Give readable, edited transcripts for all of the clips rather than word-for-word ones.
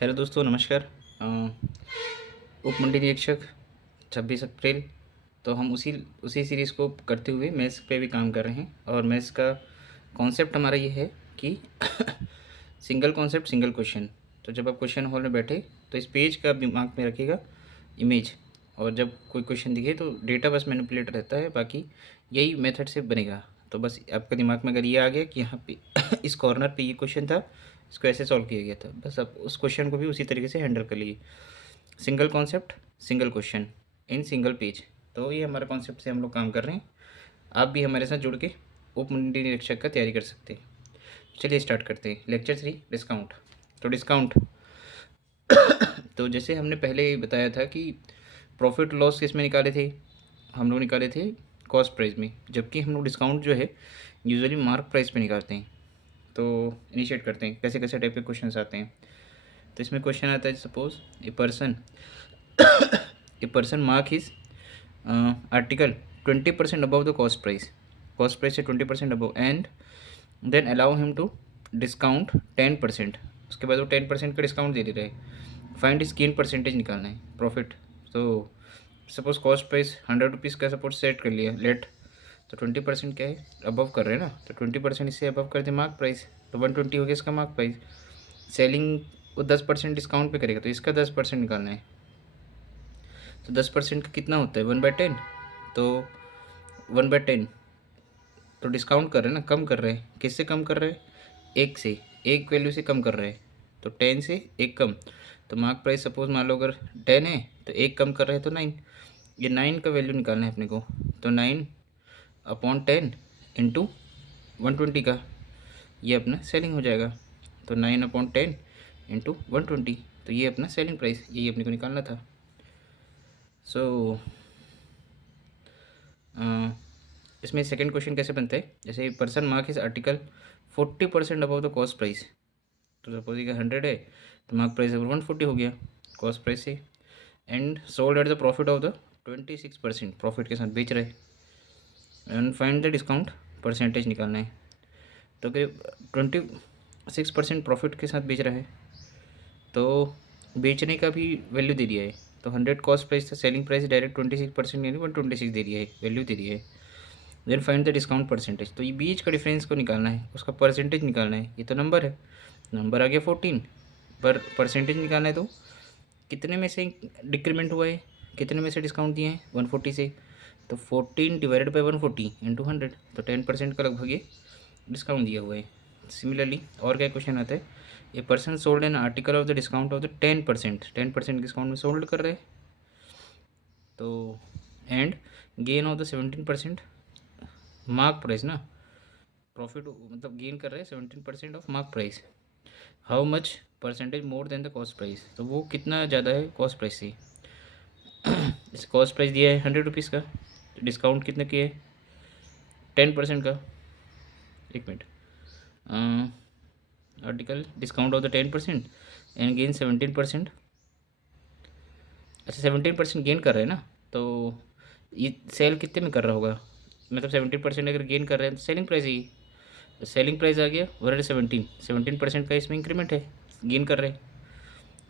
Hello दोस्तों, नमस्कार। उप मंडी निरीक्षक 26 अप्रैल। तो हम उसी उसी सीरीज़ को करते हुए मैथ्स पे भी काम कर रहे हैं। और मैथ्स का कॉन्सेप्ट हमारा ये है कि सिंगल कॉन्सेप्ट सिंगल क्वेश्चन। तो जब आप क्वेश्चन हॉल में बैठे तो इस पेज का दिमाग में रखिएगा इमेज, और जब कोई क्वेश्चन दिखे तो डेटा बस मैनिपुलेट रहता है, बाकी यही मेथड से बनेगा। तो बस आपका दिमाग में अगर ये आ गया कि यहाँ पे इस कॉर्नर पे ये क्वेश्चन था, इसको ऐसे सॉल्व किया गया था, बस आप उस क्वेश्चन को भी उसी तरीके से हैंडल कर लीजिए। Single concept single question in single page. तो ये हमारा कॉन्सेप्ट से हम लोग काम कर रहे हैं। आप भी हमारे साथ जुड़ के उप मंडी निरीक्षक का तैयारी कर सकते हैं। चलिए स्टार्ट करते हैं। Lecture 3, discount. तो डिस्काउंट तो जैसे हमने पहले ही बताया था कि प्रॉफिट लॉस किस में निकाले थे, हम लोग निकाले थे कॉस्ट प्राइस में, जबकि हम लोग डिस्काउंट जो है यूजुअली मार्क प्राइस पे निकालते हैं। तो इनिशिएट करते हैं कैसे कैसे टाइप के क्वेश्चंस आते हैं। तो इसमें क्वेश्चन आता है, suppose a person mark his article 20% above the cost price से 20% above, and then allow him to discount 10%। उसके बाद वो 10% का डिस्काउंट दे रहे हैं। फाइंड इस गेन परसेंटेज निकालना है, प्रॉफिट। तो सपोज कॉस्ट प्राइस 100 रुपीज़ का सपोज सेट कर लिया, लेट। तो 20% क्या है, अबव कर रहे हैं ना, तो 20% इससे अबव कर दे मार्क प्राइस, तो 120 हो गया इसका मार्क प्राइस। सेलिंग वो 10% डिस्काउंट पे करेगा, तो इसका 10% निकालना है। तो 10% का कितना होता है, 1/10। तो 1/10, तो डिस्काउंट कर रहे हैं ना, कम कर रहे हैं। किससे कम कर रहे हैं, एक से, एक वैल्यू से कम कर रहे हैं। तो 10 से एक कम, तो मार्क प्राइस सपोज मान लो अगर 10 है तो एक कम कर रहे हैं तो 9। ये 9 का वैल्यू निकालना है अपने को। तो 9/10 इंटू 120 का, ये अपना सेलिंग हो जाएगा। तो 9/10 इंटू 120, तो ये अपना सेलिंग प्राइस, यही अपने को निकालना था। सो इसमें सेकंड क्वेश्चन कैसे बनता है, जैसे पर्सन मार्क इस article 40% above the cost price. तो सपोज ये 100 है, तो मार्क प्राइस अगर 140 हो गया कॉस्ट प्राइस से, and sold at the profit of the 26%, profit के साथ बेच रहे। And find the discount percentage निकालना है। तो कि 26% प्रॉफिट के साथ बेच रहा है, तो बेचने का भी वैल्यू दे दिया है। तो 100 कॉस्ट प्राइस था, सेलिंग प्राइस डायरेक्ट 26% यानी 126 दे दिया है, वैल्यू दे दिया है। Then find the discount percentage, तो ये बीच का डिफरेंस को निकालना है, उसका परसेंटेज निकालना है। ये तो नंबर है, नंबर आ गया 14, पर परसेंटेज निकालना है तो कितने में से डिक्रीमेंट हुआ है, कितने में से डिस्काउंट दिए हैं, 140 से। तो 14 डिवाइडेड बाई 140 इंटू 100, तो 10% का लगभग ये डिस्काउंट दिया हुआ है। सिमिलरली और क्या क्वेश्चन आता है, a person sold an article of the discount of the 10% discount में सोल्ड कर रहे हैं। तो and gain of the 17% mark price ना, प्रॉफिट मतलब गेन कर रहे हैं 17% of mark price. How much percentage more than the cost price, तो वो कितना ज़्यादा है कॉस्ट प्राइस से। जैसे कॉस्ट प्राइस दिया है 100 रुपीज़ का, तो डिस्काउंट कितने की है, 10% का। एक minute, article discount of the 10% and gain 17%। अच्छा 17% गेन कर रहे हैं ना, तो ये सेल कितने में कर रहा होगा, मतलब 17% अगर गेन कर रहे हैं तो सेलिंग प्राइस ही, तो सेलिंग प्राइस आ गया 17% का इसमें इंक्रीमेंट है, गेन कर रहे हैं।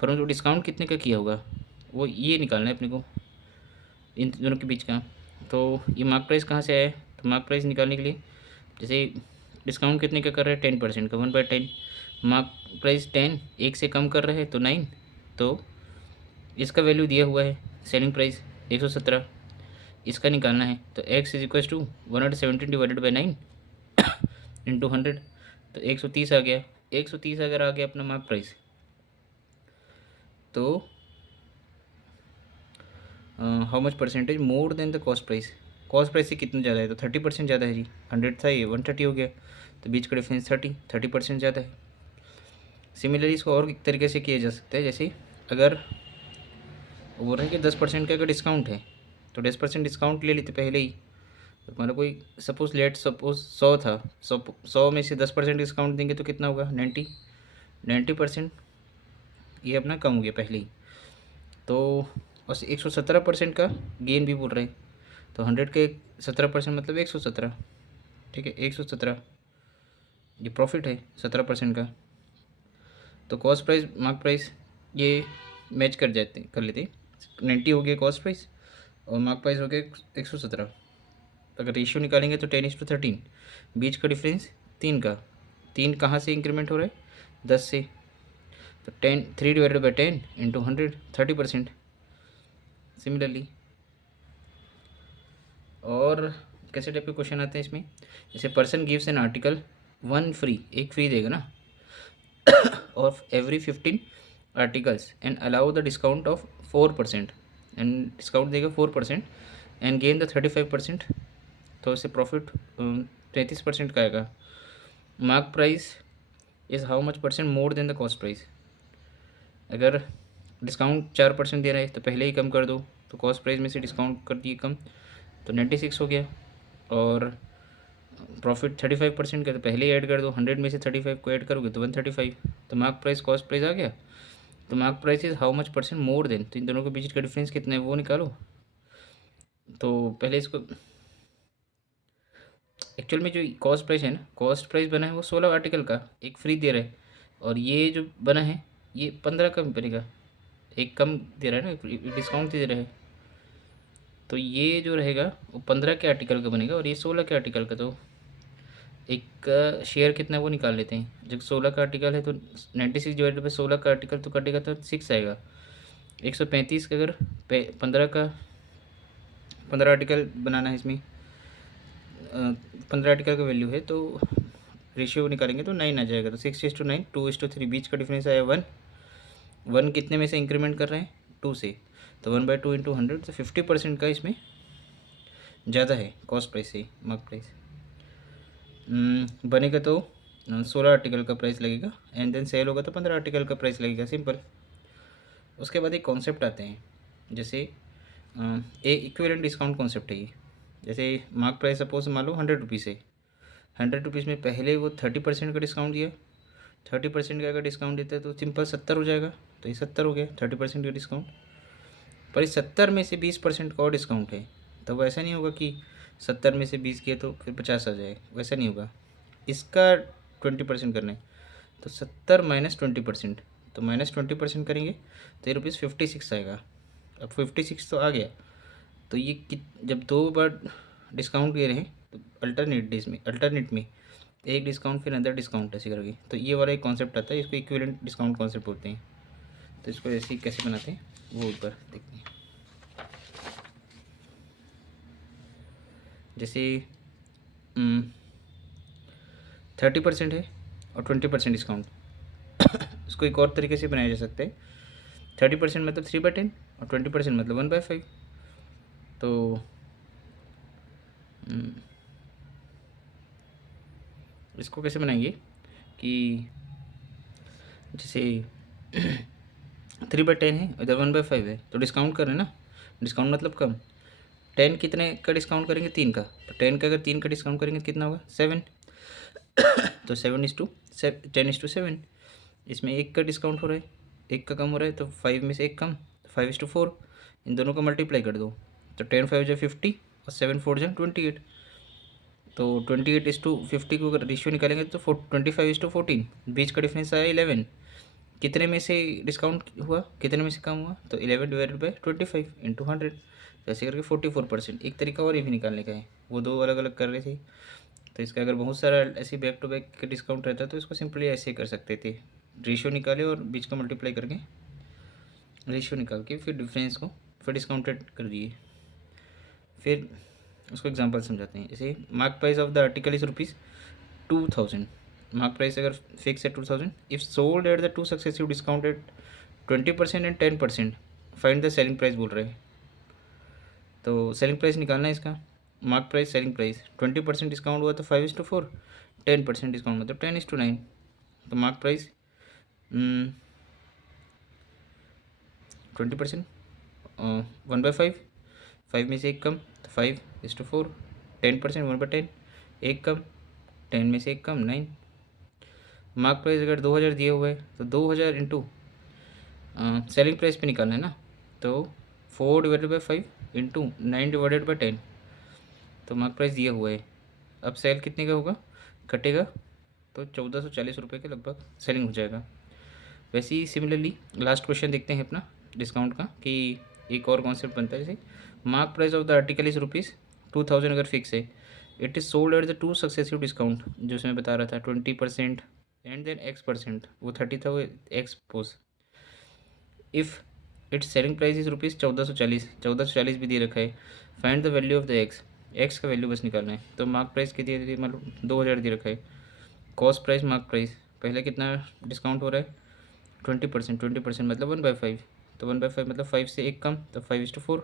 परंतु डिस्काउंट कितने का किया होगा, वो ये निकालना है अपने को, इन दोनों के बीच का। तो ये मार्क प्राइस कहाँ से आया है, तो मार्क प्राइस निकालने के लिए जैसे डिस्काउंट कितने का कर रहे हैं, 10% का, 1/10। मार्क प्राइस 10 एक से कम कर रहे हैं तो 9, तो इसका वैल्यू दिया हुआ है सेलिंग प्राइस 117, इसका निकालना है। तो x is equal to 117 divided by 9 into 100, तो 130 आ गया। 130 अगर आ गया अपना मार्क प्राइस, तो how much percentage more than the cost price से कितना ज़्यादा है, तो 30% ज़्यादा है जी। 100 था, ये 130 हो गया, तो बीच का डिफरेंस 30% ज़्यादा है। सिमिलरली इसको और एक तरीके से किया जा सकता है, जैसे अगर वो बोल रहे हैं कि 10% का अगर डिस्काउंट है, तो 10% डिस्काउंट ले लेते पहले ही। तो मतलब कोई सपोज 100 था, 100 में से 10% डिस्काउंट देंगे तो कितना होगा, 90%। ये अपना कम हो गया पहले ही। तो और 117% का गेन भी बोल रहे हैं, तो 100 के 17% मतलब 117, ठीक है, 117 ये प्रॉफिट है 17% का। तो कॉस्ट प्राइस मार्क प्राइस ये मैच कर लेते। 90 हो गया कॉस्ट प्राइस और मार्क प्राइस हो गया 117। अगर रेशियो निकालेंगे तो 10:13, बीच का डिफरेंस 3 का। 3 कहाँ से इंक्रीमेंट हो रहा है? 10 से। तो 3/10 इंटू 100, 30%। सिमिलरली और कैसे टाइप के क्वेश्चन आते हैं इसमें? जैसे person gives an article 1 free, एक फ्री देगा ना, of every 15 articles and allow the discount of 4%, and discount देगा 4% एंड गेन द 35%। तो इससे प्रॉफिट 33% का आएगा। Mark price is how much percent more than the cost price. अगर discount 4% दे रहा है तो पहले ही कम कर दो, तो कॉस्ट प्राइस में से डिस्काउंट कर दिए कम, तो 96 हो गया। और प्रॉफिट 35% का तो पहले ही ऐड कर दो, 100 में से 35 को ऐड करोगे तो 135, तो मार्क प्राइस कॉस्ट प्राइस आ गया। तो mark price is how much percent more than, तो इन दोनों के बीच का डिफरेंस कितना है वो निकालो। तो पहले इसको एक्चुअल में जो कॉस्ट प्राइस है ना, कॉस्ट प्राइस बना है वो 16 आर्टिकल का, एक फ्री दे रहा है, और ये जो बना है ये 15 का बनेगा, एक कम दे रहा है ना, डिस्काउंट दे रहा है। तो ये जो रहेगा वो 15 के आर्टिकल का बनेगा और ये 16 के आर्टिकल का। तो एक का शेयर कितना है वो निकाल लेते हैं। जब 16 का आर्टिकल है तो 96 डिवाइडेड बाई 16 का आर्टिकल तो कटेगा तो 6 आएगा। 135 का अगर 15 आर्टिकल बनाना है इसमें, 15 आर्टिकल का वैल्यू है तो रेशियो निकालेंगे तो 9 आ जाएगा। तो 6:9, 2:3, बीच का डिफरेंस आया 1। 1 कितने में से इंक्रीमेंट कर रहे हैं? 2 से। तो 1/2 इंटू 100, तो 50% का इसमें ज़्यादा है कॉस्ट प्राइस से मार्क प्राइस। बनेगा तो 16 आर्टिकल का प्राइस लगेगा एंड देन सेल होगा तो 15 आर्टिकल का प्राइस लगेगा, सिंपल। उसके बाद एक कॉन्सेप्ट आते हैं, जैसे ए इक्विवेलेंट डिस्काउंट कॉन्सेप्ट है ये। जैसे मार्क प्राइस सपोज मान लो 100 रुपीज़ है, 100 रुपीज़ में पहले वो 30% का डिस्काउंट दिया, 30% का अगर डिस्काउंट देता है तो सिंपल 70 हो जाएगा। तो ये 70 हो गया 30% का डिस्काउंट। पर इस 70 में से 20% का और डिस्काउंट है, तो वो ऐसा नहीं होगा कि 70 में से 20 किया तो फिर 50 आ जाए, वैसा नहीं होगा। इसका 20% करना है, तो 70 माइनस 20%, तो -20% करेंगे तो ये ₹56 आएगा। अब 56 तो आ गया, तो ये जब 2 बार डिस्काउंट दे रहे हैं तो अल्टरनेट में एक डिस्काउंट फिर अंदर डिस्काउंट ऐसे करके, तो ये वाला एक कॉन्सेप्ट आता है, इसको इक्विवेलेंट डिस्काउंट कॉन्सेप्ट बोलते हैं। तो इसको ऐसे ही कैसे बनाते हैं वो ऊपर देखते हैं। जैसे 30% है और 20% डिस्काउंट, इसको एक और तरीके से बनाया जा सकता है। 30% मतलब 3/10 और 20% मतलब 1/5। तो इसको कैसे बनाएंगे कि जैसे 3/10 है, इधर 1/5 है, तो डिस्काउंट कर रहे हैं ना, डिस्काउंट मतलब कम। 10 कितने का डिस्काउंट करेंगे? 3 का। तो 10 का अगर 3 का डिस्काउंट करेंगे तो कितना होगा? 7। तो 10:7, इसमें एक का डिस्काउंट हो रहा है, एक का कम हो रहा है, तो 5 में से एक कम, 5:4। इन दोनों का मल्टीप्लाई कर दो, तो 10×5 जो 50 और 7×4 जो 28। तो 28:50 को अगर रेशियो निकालेंगे तो 25:14, बीच का डिफरेंस आया 11। कितने में से डिस्काउंट हुआ, कितने में से कम हुआ? तो 11 डिवाइडेड बाई 25 इंटू 100, तो ऐसे करके 44%। एक तरीका और ये भी निकालने का है, वो दो अलग अलग कर रहे थे। तो इसका अगर बहुत सारा ऐसे बैक टू बैक डिस्काउंट रहता तो इसको सिंपली ऐसे कर सकते थे, रेशियो निकाले और बीच का मल्टीप्लाई करके रेशियो निकाल के फिर डिफरेंस को फिर डिस्काउंटेड कर दिए। फिर उसको एग्जांपल समझाते हैं। जैसे mark price of the article is ₹2000। Mark price अगर फिक्स है 2000, if sold at the 2 successive discounted 20% and 10%, find the selling price बोल रहे हैं। तो सेलिंग प्राइस निकालना है इसका। Mark price, selling price, 20% discount हुआ तो 5:4, 10% डिस्काउंट मतलब 10:9। तो मार्क प्राइस 20%, 1/5, 5 में से एक कम तो 5:4, 10% 1/10, एक कम, 10 में से एक कम 9। मार्क प्राइस अगर 2000 दिए हुए है तो 2000 इंटू सेलिंग प्राइस पे निकालना है ना, तो 4/5 इंटू 9/10। तो मार्क प्राइस दिया हुआ है, अब सेल कितने का होगा, कटेगा तो 1440 रुपये के लगभग सेलिंग हो जाएगा। वैसे ही सिमिलरली लास्ट क्वेश्चन देखते हैं अपना डिस्काउंट का, कि एक और कॉन्सेप्ट बनता है। जैसे mark price of the article is ₹2000 अगर फिक्स है, it is sold at the 2 successive discount, जो उसमें बता रहा था 20% एंड देन X%, वो 30 था, वो x pose. If it's selling price is ₹1440 भी दे रखा है। Find the value of the x का वैल्यू बस निकालना है। तो मार्क प्राइस कितनी दे, मतलब 2000 दे रखा है। कॉस्ट प्राइस मार्क प्राइस पहले कितना डिस्काउंट हो रहा है, 20% मतलब 1/5, तो 1/5 मतलब 5 से एक कम, तो 5:4।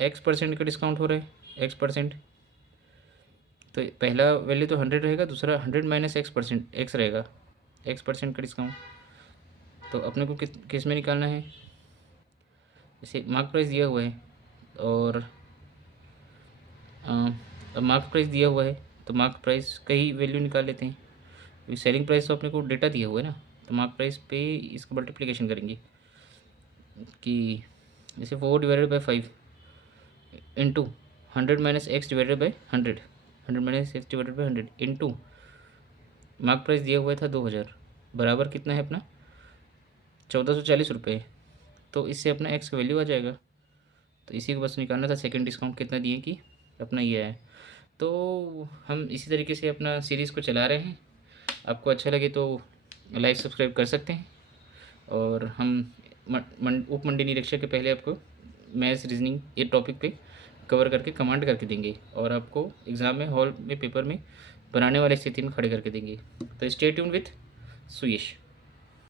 X% का डिस्काउंट हो रहा है, X%, तो पहला वैल्यू तो 100 रहेगा, दूसरा 100 माइनस X% एक्स रहेगा, X% का डिस्काउंट। तो अपने को किस में निकालना है, जैसे मार्क प्राइस दिया हुआ है और अब मार्क प्राइस दिया हुआ है, तो मार्क प्राइस का ही वैल्यू निकाल लेते हैं, क्योंकि सेलिंग प्राइस तो अपने को डेटा दिया हुआ है ना, तो मार्क प्राइस पे इसका मल्टीप्लिकेशन करेंगे कि जैसे 4/5 into 100 minus x divided by 100, 100 minus x divided by 100 into mark price दिया हुआ था 2000, बराबर कितना है अपना 1440 रुपये। तो इससे अपना एक्स का वैल्यू आ जाएगा। तो इसी को बस निकालना था, सेकंड डिस्काउंट कितना दिए कि अपना ये है। तो हम इसी तरीके से अपना सीरीज़ को चला रहे हैं। आपको अच्छा लगे तो लाइक सब्सक्राइब कर सकते हैं। और हम उप मंडी निरीक्षक के पहले आपको मैथ्स रीजनिंग ये टॉपिक पे कवर करके कमांड करके देंगे, और आपको एग्ज़ाम में हॉल में पेपर में बनाने वाली स्थिति में खड़े करके देंगे। तो स्टे ट्यून विथ सुयश।